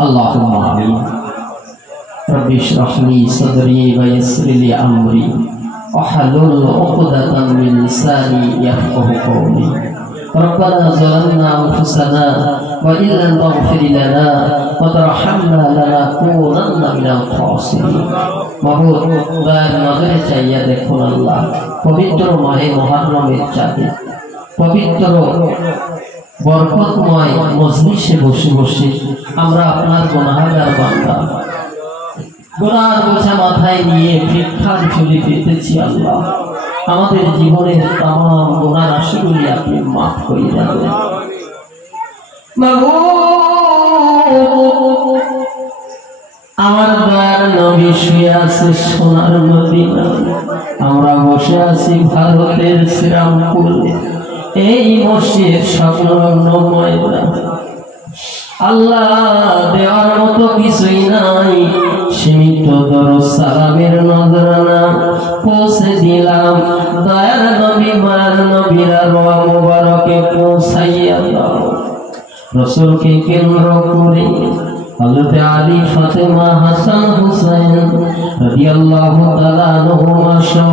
اللهم آمين رب اشرح لي صدري ويسر لي أمري واحلل عقدة من لساني يفقهوا قولي ربنا ظلمنا أنفسنا وإن لم تغفر لنا وترحمنا لنكونن من الخاسرين মাহবুব গায়ের নজরে চাইয়া দেখুন আল্লাহ পবিত্র মাহে মুহররমের চাঁদে পবিত্র বরকতময় মজলিসে বসে বসে আমরা আপনার গুনাহগার বান্দা গুনাহের বোঝা মাথায় নিয়ে ভিক্ষার ঝুলি পেতেছি আল্লাহ আমাদের জীবনের तमाम গুনাহ রাশিগুলি আপনি মাফ করে দেবেন মাহবুব আমার দয়ার নবী শুয়ে আছে সোনার মদিনা আমরা বসে আছি ভারতের শ্রীরামপুরে এই মসজিদ স্বপ্নরত্ন ময়দান আল্লাহ দেওয়ার মতো কিছুই নাই সীমিত দরুদ সালামের নজরানা পৌঁছে দিলাম দয়ার নবী মার নবীর রওয়া মুবারকে পৌঁছাইয়া দাও রাসূলকে কেন্দ্র করে হযরত আলী ফাতেমা হাসান হুসাইন রাদিয়াল্লাহু তাআলা আনহুমা সহ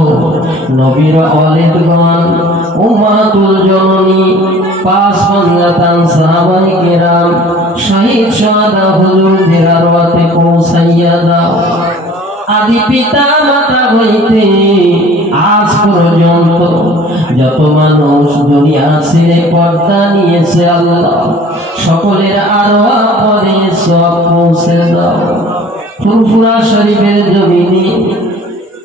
নবীর ওয়ালিদগণ উম্মাতুল জননী পাঁচ বন্দাতান সাহাবায়ে কেরাম শহীদ শাহাদা হুজুরদের আরওয়াতে পৌঁছাইয়া দাও আদি পিতা মাতা হইতে আজ পর্যন্ত যত মানুষ দুনিয়া ছেড়ে পর্দা নিয়েছে আল্লাহ সকলের আরওয়া পরে সব পৌঁছে দাও ফুরফুরা শরীফের জমিনে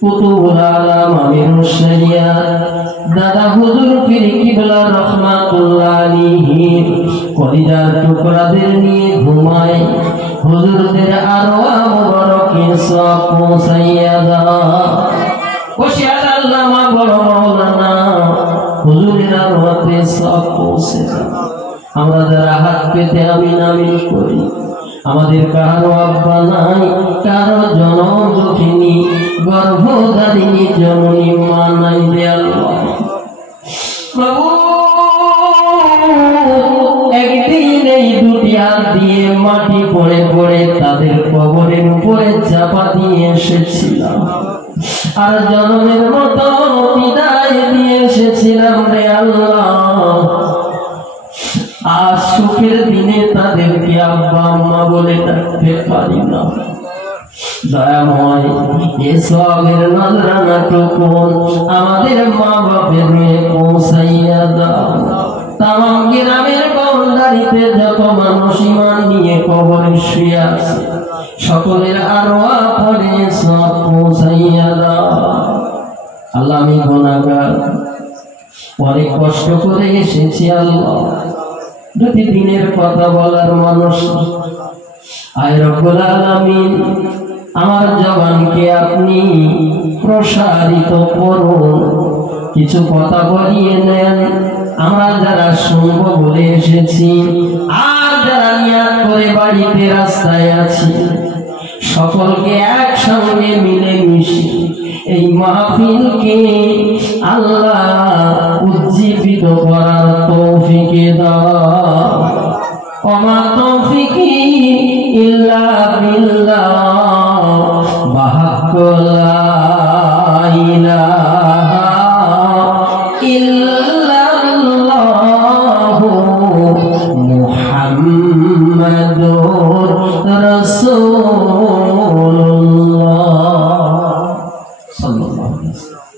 কুতুবুল আলাম আমিরুশ শরিয়াত দাদা হুজুর পীর কিবলা রাহমাতুল্লাহ আলাইহি কলিজার টুকরাদের নিয়ে ঘুমায় হুজুরদের আরওয়া মুবারকে সব পৌঁছাইয়া দাও ওশিয়াত আল্লামা বড় মাওলানা হুজুরের আরওয়াতে সব পৌঁছে দাও আমরা যারা হাত পেতে আমিন আমিন করি আমাদের কারো আব্বা নাই কারো জনম দুঃখিনী গর্ভধারিণী জননী মা নাই রে আল্লাহ একদিন এই দুটি হাত দিয়ে মাটি পড়ে পড়ে তাদের কবরের উপরে চাপা দিয়ে এসেছিলাম আর জনমের মতো বিদায় দিয়ে এসেছিলাম রে আল্লাহ আজ সুখের দিনে তাদেরকে আব্বা আম্মা বলে ডাকতে পারি না দয়াময় এসবের নজরানাটুকু আমাদের মা বাপের রয়ে পৌঁছাইয়া দাও তামাম গ্রামের বাউন্ডারিতে যত মানুষ ঈমান নিয়ে কবরে শুয়ে আছে সকলের আরওয়া পরে সব পৌঁছাইয়া দাও আল্লাহ আমি গুনাহগার অনেক কষ্ট করে এসেছি আল্লাহ দুটি দিনের কথা বলার মানুষ আয় রব্বুল আলামিন আমার জবানকে আপনি প্রসারিত করুন কিছু কথা বলিয়ে নেন আমরা যারা শুনবো বলে এসেছি আর যারা নিয়াত করে বাড়িতে রাস্তায় আছি সকলকে একসঙ্গে মিলে মিশে এই মাহফিলকে আল্লাহ উজ্জীবিত করার তৌফিক দাও ওমা তৌফিকি ইল্লা বিল্লাহ বাহাক্কুলা ইলাহা ইল্লাল্লাহু মুহাম্মাদুর রাসূলুল্লাহ সাল্লাল্লাহু আলাইহি ওয়াসাল্লাম